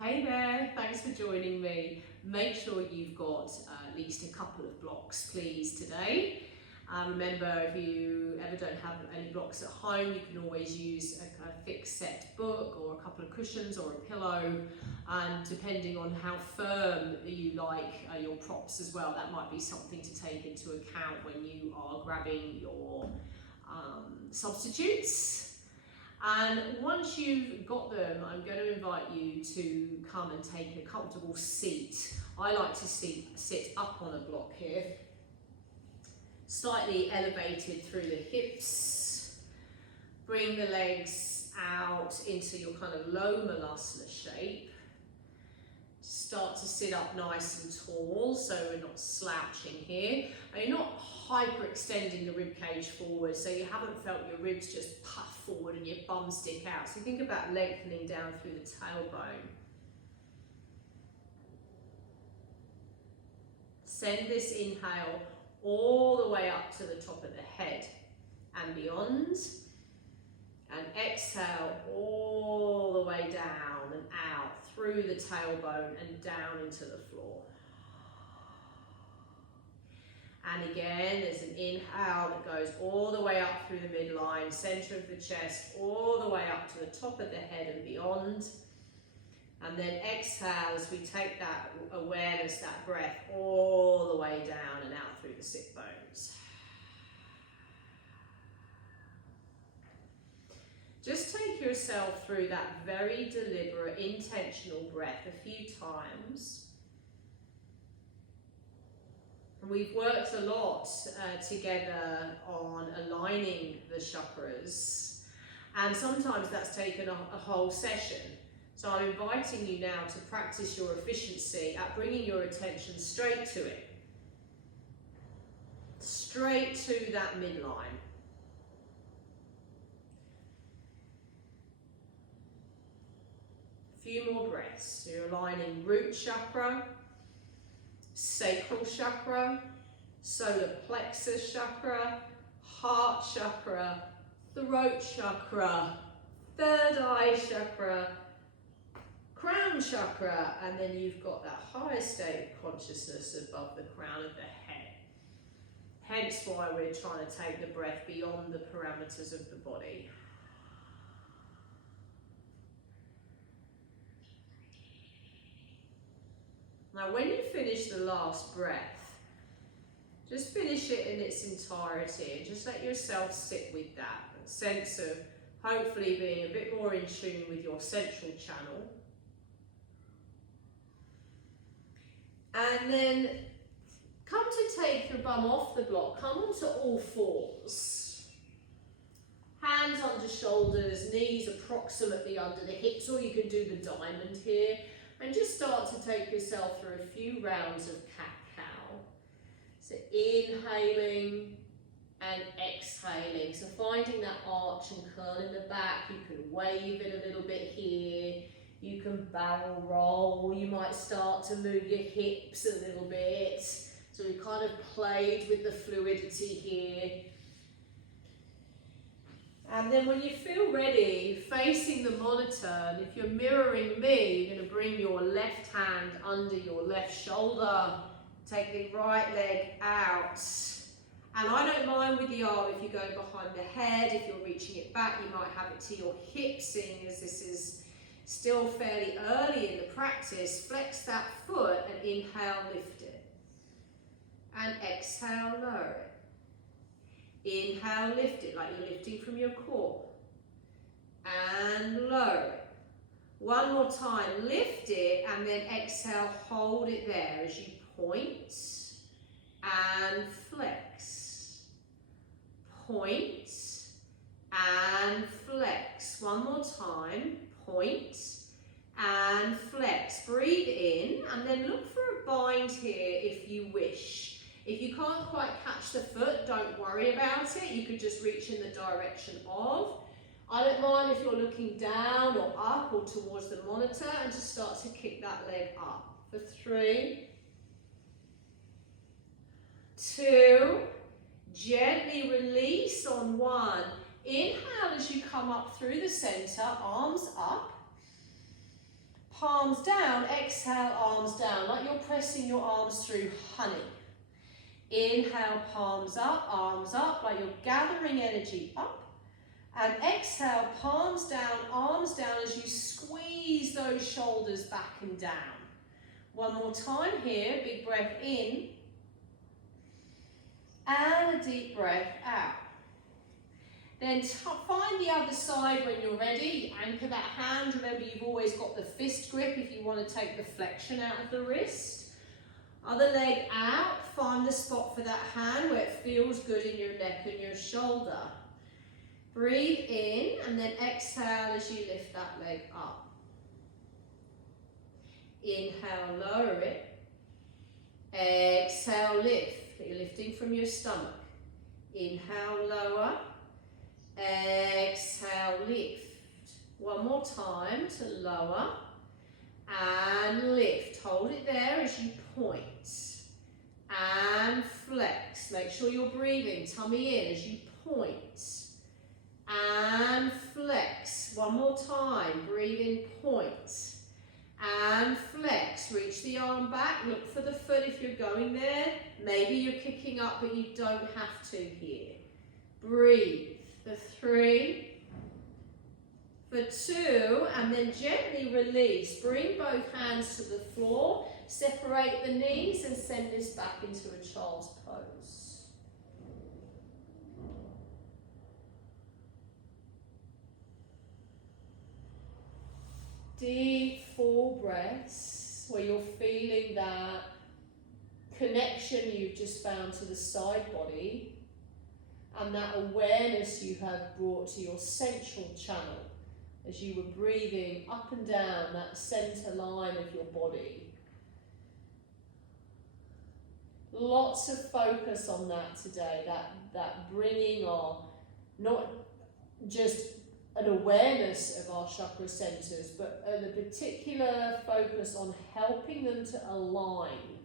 Hey there, thanks for joining me. Make sure you've got at least a couple of blocks, please, today. Remember, if you ever don't have any blocks at home, you can always use a fixed set book or a couple of cushions or a pillow. And depending on how firm you like your props as well, that might be something to take into account when you are grabbing your substitutes. And once you've got them, I'm going to invite you to come and take a comfortable seat. I like to sit up on a block here, slightly elevated through the hips. Bring the legs out into your kind of low Malasana shape. Start to sit up nice and tall, so we're not slouching here. And you're not hyperextending the rib cage forward, so you haven't felt your ribs just puff forward and your bum stick out. So think about lengthening down through the tailbone. Send this inhale all the way up to the top of the head and beyond. And exhale all the way down and out through the tailbone and down into the floor. And again, there's an inhale that goes all the way up through the midline, center of the chest, all the way up to the top of the head and beyond. And then exhale as we take that awareness, that breath, all the way down and out through the sit bones. Just take yourself through that very deliberate, intentional breath a few times. We've worked a lot together on aligning the chakras, and sometimes that's taken a whole session. So I'm inviting you now to practice your efficiency at bringing your attention straight to it. Straight to that midline. Few more breaths. You're aligning root chakra, sacral chakra, solar plexus chakra, heart chakra, throat chakra, third eye chakra, crown chakra, and then you've got that higher state of consciousness above the crown of the head. Hence why we're trying to take the breath beyond the parameters of the body. Now when you finish the last breath, just finish it in its entirety and just let yourself sit with that sense of hopefully being a bit more in tune with your central channel. And then come to take your bum off the block, come onto all fours. Hands under shoulders, knees approximately under the hips, or you can do the diamond here. And just start to take yourself through a few rounds of cat-cow. So inhaling and exhaling. So finding that arch and curl in the back. You can wave it a little bit here. You can barrel roll. You might start to move your hips a little bit. So we kind of played with the fluidity here. And then when you feel ready, facing the monitor, and if you're mirroring me, you're going to bring your left hand under your left shoulder, take the right leg out. And I don't mind with the arm if you go behind the head, if you're reaching it back, you might have it to your hip, seeing as this is still fairly early in the practice. Flex that foot and inhale, lift it. And exhale, lower it. Inhale, lift it like you're lifting from your core. And lower it. One more time, lift it and then exhale, hold it there as you point and flex. Point and flex. One more time, point and flex. Breathe in and then look for a bind here if you wish. If you can't quite catch the foot, don't worry about it. You could just reach in the direction of. I don't mind if you're looking down or up or towards the monitor, and just start to kick that leg up. For 3, 2, gently release on 1. Inhale as you come up through the center, arms up. palms down, exhale, arms down, like you're pressing your arms through honey. Inhale, palms up, like you're gathering energy up. And exhale, palms down, arms down as you squeeze those shoulders back and down. One more time here, big breath in. And a deep breath out. Then find the other side when you're ready. Anchor that hand. Remember, you've always got the fist grip if you want to take the flexion out of the wrist. Other leg out. Find the spot for that hand where it feels good in your neck and your shoulder. Breathe in and then exhale as you lift that leg up. Inhale, lower it. Exhale, lift. You're lifting from your stomach. Inhale, lower. Exhale, lift. One more time to lower and lift. Hold it there as you point. And flex. Make sure you're breathing. Tummy in as you point. And flex. One more time. Breathe in, point. And flex. Reach the arm back. Look for the foot if you're going there. Maybe you're kicking up, but you don't have to here. Breathe. For 3. For 2. And then gently release. Bring both hands to the floor. Separate the knees and send this back into a child's pose. Deep, full breaths where you're feeling that connection you've just found to the side body and that awareness you have brought to your central channel as you were breathing up and down that center line of your body. Lots of focus on that today, that bringing on not just an awareness of our chakra centers, but a particular focus on helping them to align.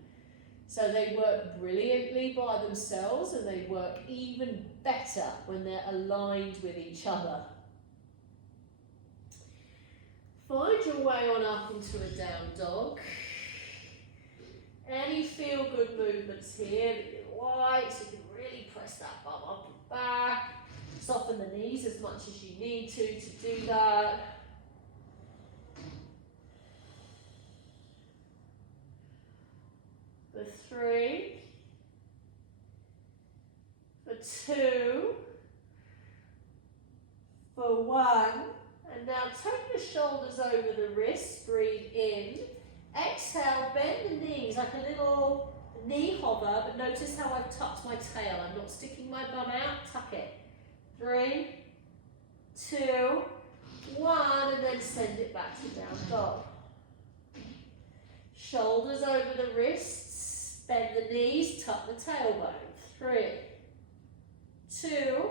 So they work brilliantly by themselves and they work even better when they're aligned with each other. Find your way on up into a down dog. Any feel good movements here that you like, so you can really press that bum up and back. Soften the knees as much as you need to do that. For 3. For 2. For 1. And now take the shoulders over the wrists, breathe in. Exhale, bend the knees like a little knee hover, but notice how I've tucked my tail. I'm not sticking my bum out, tuck it. 3, 2, 1, and then send it back to down dog. Shoulders over the wrists, bend the knees, tuck the tailbone. 3, 2,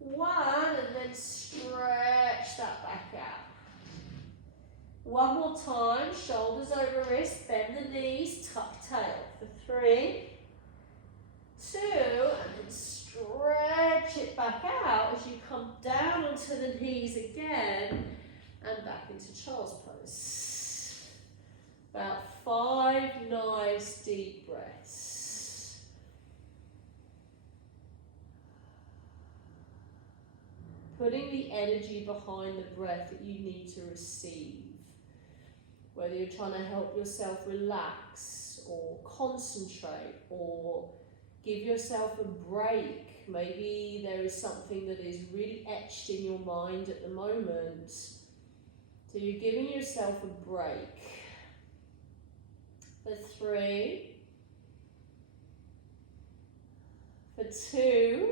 1, and then stretch that back out. One more time, shoulders over wrists, bend the knees, tuck tail. For 3, 2, and then stretch it back out as you come down onto the knees again and back into child's pose. About 5 nice deep breaths. Putting the energy behind the breath that you need to receive. Whether you're trying to help yourself relax or concentrate or give yourself a break. Maybe there is something that is really etched in your mind at the moment. So you're giving yourself a break. For 3. For 2.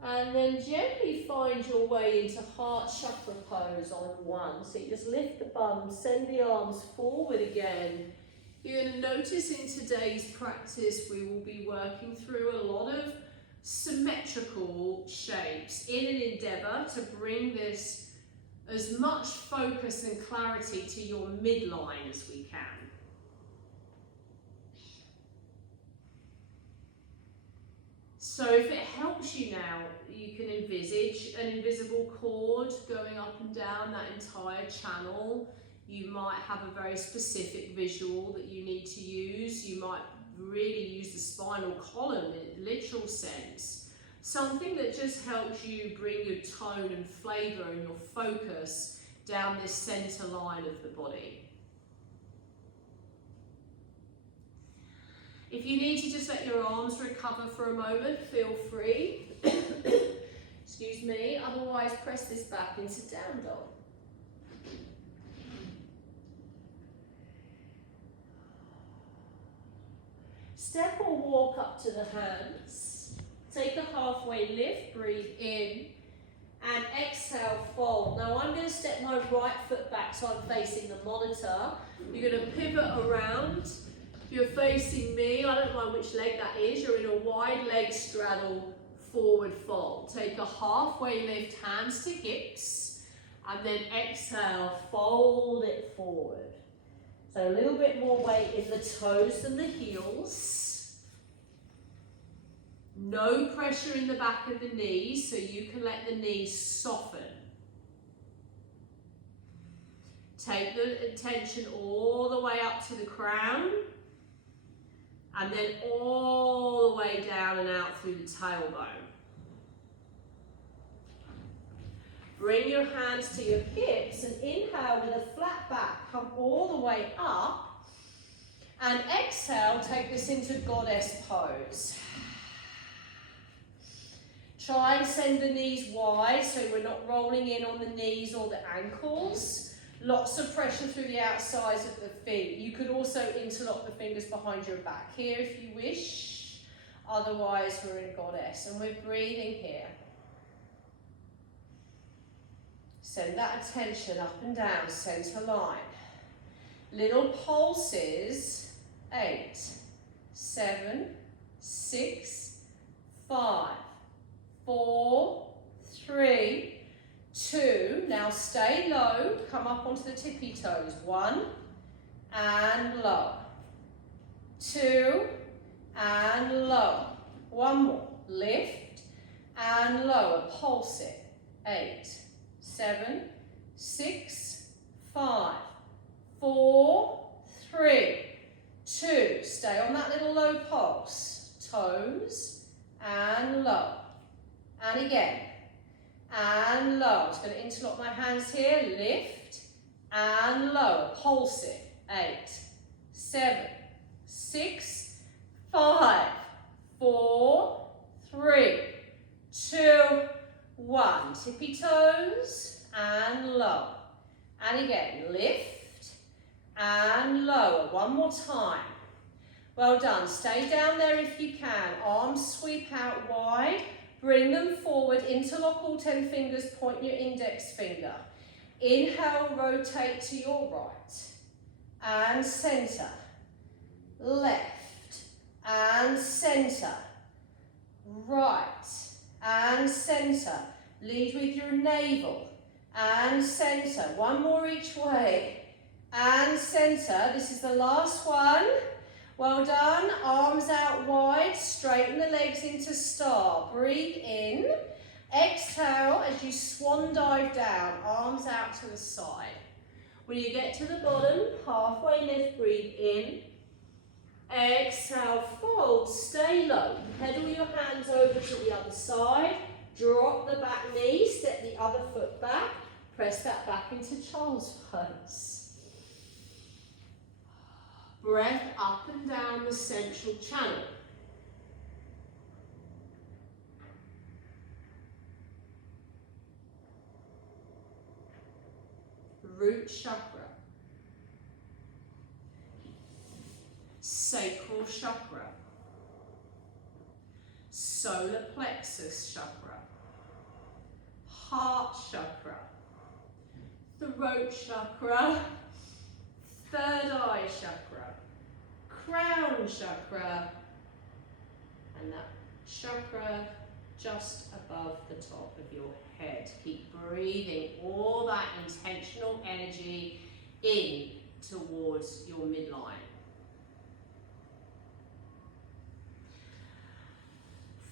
And then gently find your way into heart chakra pose on 1. So you just lift the bum, send the arms forward again. You're going to notice in today's practice we will be working through a lot of symmetrical shapes in an endeavour to bring this as much focus and clarity to your midline as we can. So if it helps you now, you can envisage an invisible cord going up and down that entire channel. You might have a very specific visual that you need to use. You might really use the spinal column in a literal sense. Something that just helps you bring your tone and flavour and your focus down this centre line of the body. If you need to just let your arms recover for a moment, feel free. Excuse me. Otherwise, press this back into down dog. Step or walk up to the hands. Take a halfway lift, breathe in, and exhale, fold. Now I'm going to step my right foot back so I'm facing the monitor. You're going to pivot around. You're facing me, I don't mind which leg that is, you're in a wide leg straddle forward fold. Take a halfway lift, hands to hips, and then exhale, fold it forward. So a little bit more weight in the toes than the heels. No pressure in the back of the knees, so you can let the knees soften. Take the attention all the way up to the crown. And then all the way down and out through the tailbone. Bring your hands to your hips and inhale with a flat back. Come all the way up. And exhale, take this into goddess pose. Try and send the knees wide so we're not rolling in on the knees or the ankles. Lots of pressure through the outsides of the feet. You could also interlock the fingers behind your back here if you wish. Otherwise, we're in goddess and we're breathing here. Send that attention up and down, center line. Little pulses, 8, 7, 6, 5, 4, 3, 2, now stay low, come up onto the tippy toes, 1 and low, 2 and low, 1 more, lift and lower, pulse it, 8, 7, 6, 5, 4, 3, 2, stay on that little low pulse, toes and low, and again, and low. I'm just going to interlock my hands here, lift and lower, pulse it, 8, 7, 6, 5, 4, 3, 2, 1, tippy toes and lower, and again, lift and lower, 1 more time. Well done, stay down there if you can, arms sweep out wide. Bring them forward, interlock all 10 fingers, point your index finger. Inhale, rotate to your right. And center. Left. And center. Right. And center. Lead with your navel. And center. 1 more each way. And center. This is the last one. Well done, arms out wide, straighten the legs into star. Breathe in, exhale as you swan dive down, arms out to the side. When you get to the bottom, halfway lift, breathe in. Exhale, fold, stay low. Pedal your hands over to the other side, drop the back knee, step the other foot back, press that back into child's pose. Breath up and down the central channel. Root chakra. Sacral chakra. Solar plexus chakra. Heart chakra. Throat chakra. Third eye chakra, crown chakra, and that chakra just above the top of your head. Keep breathing all that intentional energy in towards your midline.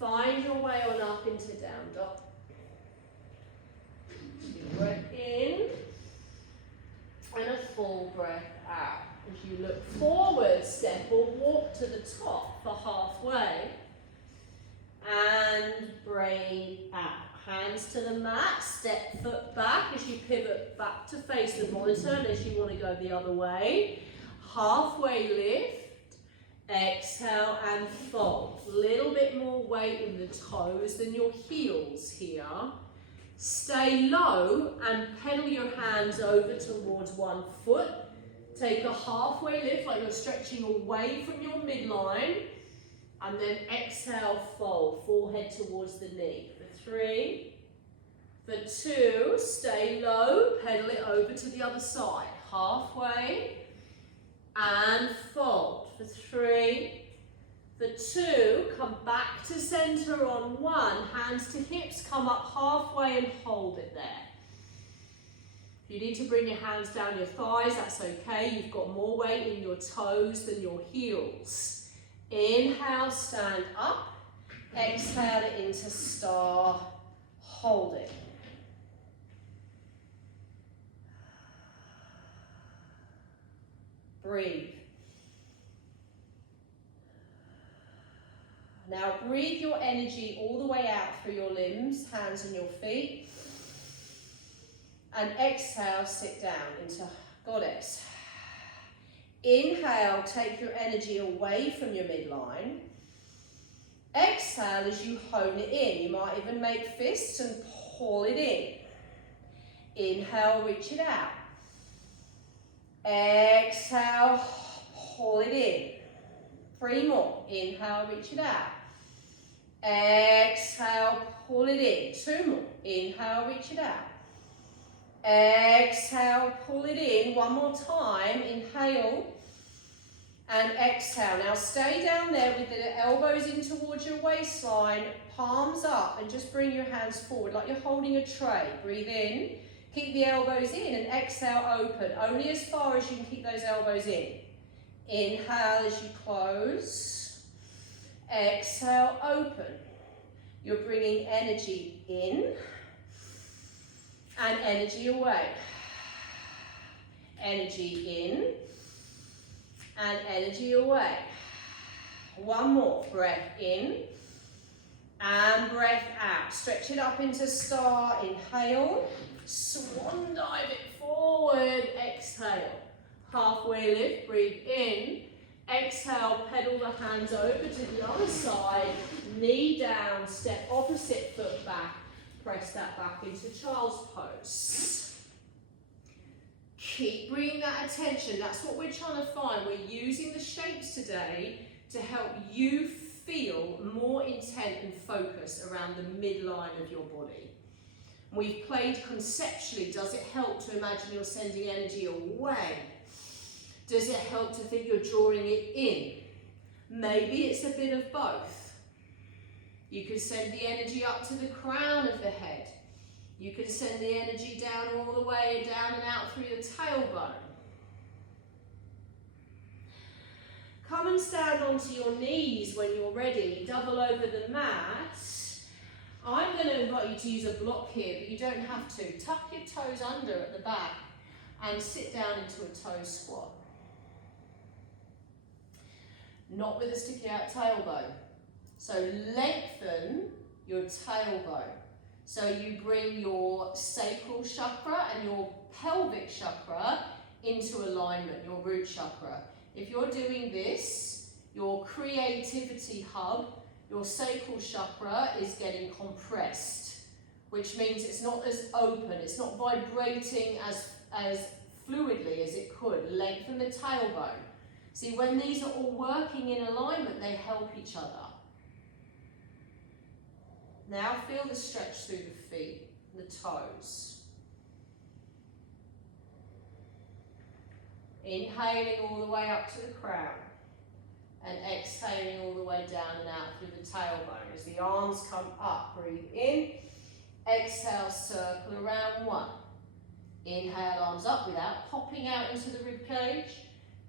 find your way on up into down dog. Big breath in and a full breath out. As you look forward, step or walk to the top for halfway and breathe out. Hands to the mat, step foot back as you pivot back to face the monitor unless you want to go the other way. Halfway lift, exhale and fold. Little bit more weight in the toes than your heels here. Stay low and pedal your hands over towards one foot. Take a halfway lift like you're stretching away from your midline. And then exhale, fold, forehead towards the knee. For 3, for 2, stay low, pedal it over to the other side. Halfway, and fold. For 3, for 2, come back to center on 1, hands to hips, come up halfway and hold it there. If you need to bring your hands down your thighs, that's okay. You've got more weight in your toes than your heels. Inhale, stand up. Exhale it into star. Hold it. Breathe. Now breathe your energy all the way out through your limbs, hands and your feet. And exhale, sit down into goddess. Inhale, take your energy away from your midline. Exhale as you hone it in. You might even make fists and pull it in. Inhale, reach it out. Exhale, pull it in. 3 more. Inhale, reach it out. Exhale, pull it in. 2 more. Inhale, reach it out. Exhale, pull it in. 1 more time. Inhale and exhale. Now stay down there with the elbows in towards your waistline, palms up, and just bring your hands forward like you're holding a tray. Breathe in, keep the elbows in, and exhale, open. Only as far as you can keep those elbows in. Inhale as you close. Exhale, open. You're bringing energy in and energy away. Energy in and energy away. 1 more. Breath in and breath out. Stretch it up into star. Inhale. Swan dive it forward. Exhale. Halfway lift. Breathe in. Exhale. Pedal the hands over to the other side. Knee down. Step opposite foot back. Press that back into child's pose. Keep bringing that attention. That's what we're trying to find. We're using the shapes today to help you feel more intent and focus around the midline of your body. We've played conceptually. Does it help to imagine you're sending energy away? Does it help to think you're drawing it in? Maybe it's a bit of both. You can send the energy up to the crown of the head. You can send the energy down all the way, down and out through the tailbone. Come and stand onto your knees when you're ready. Double over the mat. I'm going to invite you to use a block here, but you don't have to. Tuck your toes under at the back and sit down into a toe squat. Not with a sticky out tailbone. So lengthen your tailbone. So you bring your sacral chakra and your pelvic chakra into alignment, your root chakra. If you're doing this, your creativity hub, your sacral chakra is getting compressed, which means it's not as open, it's not vibrating as fluidly as it could. Lengthen the tailbone. See, when these are all working in alignment, they help each other. Now feel the stretch through the feet, the toes. Inhaling all the way up to the crown and exhaling all the way down and out through the tailbone. As the arms come up, breathe in. Exhale, circle around 1. Inhale, arms up without popping out into the rib cage.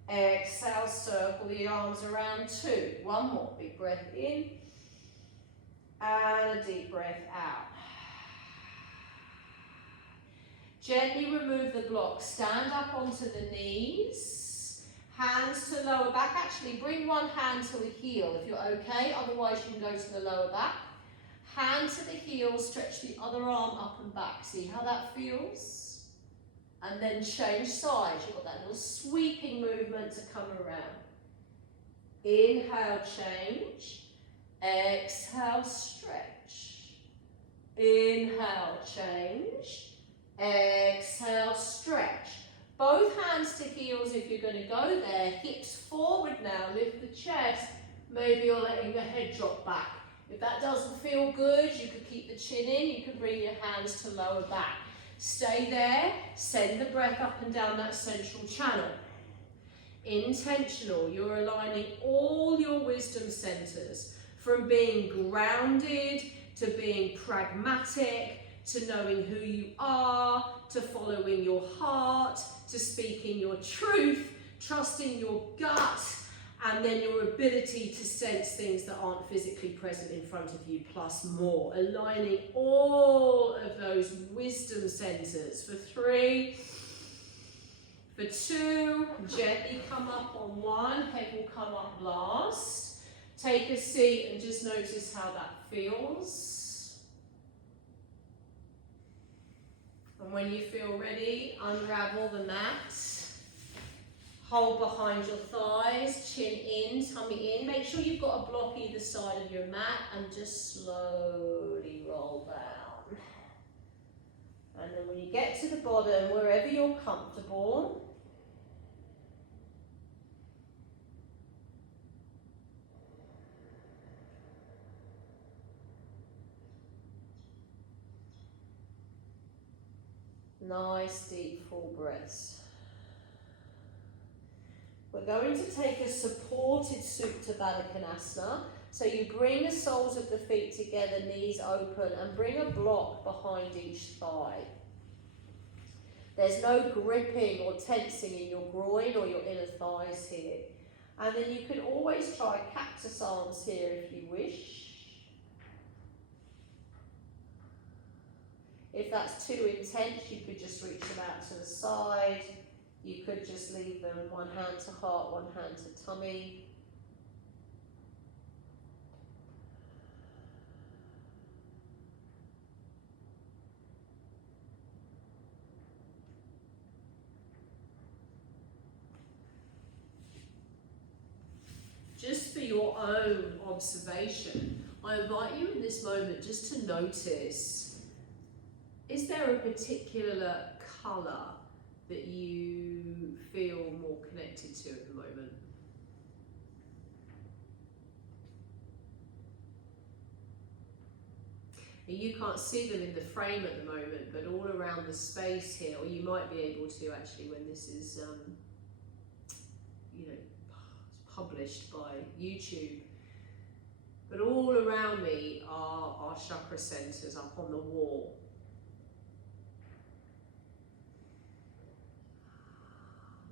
Exhale, circle the arms around 2. 1 more. Big breath in. And a deep breath out. Gently remove the block. Stand up onto the knees. Hands to lower back. Actually, bring one hand to the heel if you're okay. Otherwise, you can go to the lower back. Hand to the heel. Stretch the other arm up and back. See how that feels? And then change sides. You've got that little sweeping movement to come around. Inhale, change. Exhale, stretch. Inhale, change. Exhale, stretch. Both hands to heels if you're going to go there. Hips forward now. Lift the chest. Maybe you're letting the head drop back. If that doesn't feel good, you could keep the chin in. You can bring your hands to lower back. Stay there. Send the breath up and down that central channel. Intentional. You're aligning all your wisdom centers, from being grounded to being pragmatic, to knowing who you are, to following your heart, to speaking your truth, trusting your gut, and then your ability to sense things that aren't physically present in front of you, plus more. Aligning all of those wisdom centers for 3, for 2, gently come up on 1, head will come up last. Take a seat and just notice how that feels. And when you feel ready, unravel the mat. Hold behind your thighs, chin in, tummy in. Make sure you've got a block either side of your mat and just slowly roll down. And then when you get to the bottom, wherever you're comfortable, nice deep full breaths. We're going to take a supported Supta Baddha Konasana. So you bring the soles of the feet together, knees open, and bring a block behind each thigh. There's no gripping or tensing in your groin or your inner thighs here. And then you can always try cactus arms here if you wish. If that's too intense, you could just reach them out to the side. You could just leave them one hand to heart, one hand to tummy. Just for your own observation, I invite you in this moment just to notice, is there a particular colour that you feel more connected to at the moment? You can't see them in the frame at the moment, but all around the space here, or you might be able to actually when this is published by YouTube. But all around me are our chakra centers up on the wall.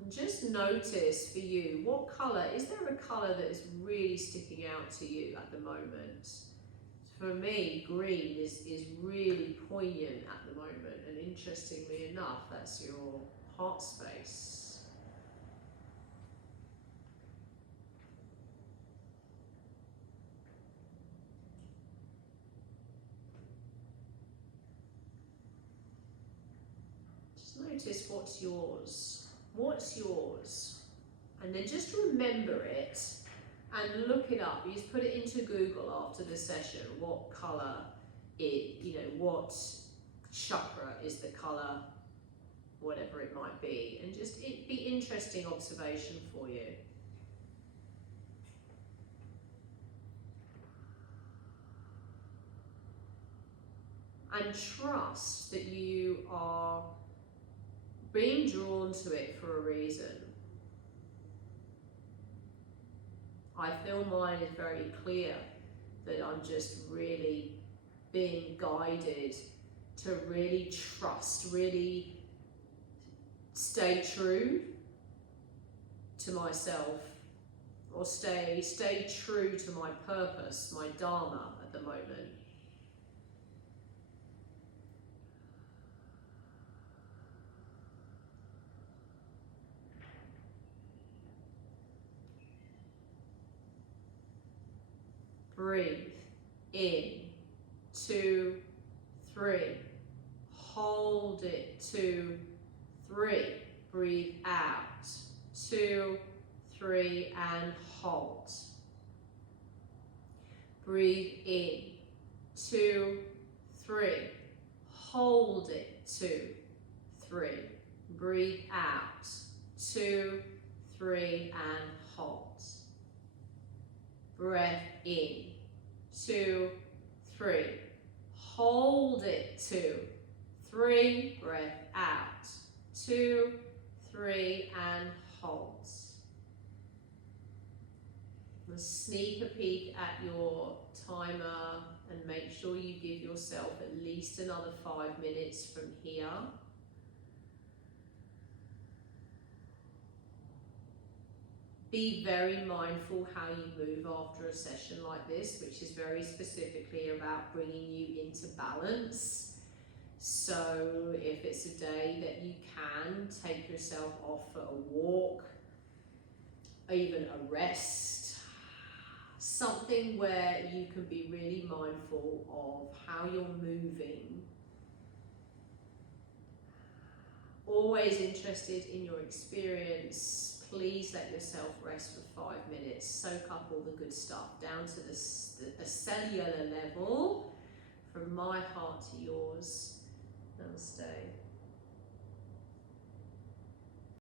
And just notice for you, what colour, is there a colour that is really sticking out to you at the moment? For me, green is really poignant at the moment, and interestingly enough, that's your heart space. Just notice what's yours. What's yours? And then just remember it and look it up. You just put it into Google after the session. What colour what chakra is the colour, whatever it might be. And just it'd be interesting observation for you. And trust that you are being drawn to it for a reason. I feel mine is very clear, that I'm just really being guided to really trust, really stay true to myself, or stay true to my purpose, my dharma at the moment. Breathe in, 2, 3. Hold it, 2, 3. Breathe out, 2, 3, and hold. Breathe in, 2, 3. Hold it, 2, 3. Breathe out, 2, 3, and hold. Breath in, 2, 3. Hold it, 2, 3. Breath out, 2, 3, and hold. Let's sneak a peek at your timer and make sure you give yourself at least another 5 minutes from here. Be very mindful how you move after a session like this, which is very specifically about bringing you into balance. So if it's a day that you can take yourself off for a walk, even a rest, something where you can be really mindful of how you're moving. Always interested in your experience. Please let yourself rest for 5 minutes. Soak up all the good stuff down to the cellular level, from my heart to yours. Namaste.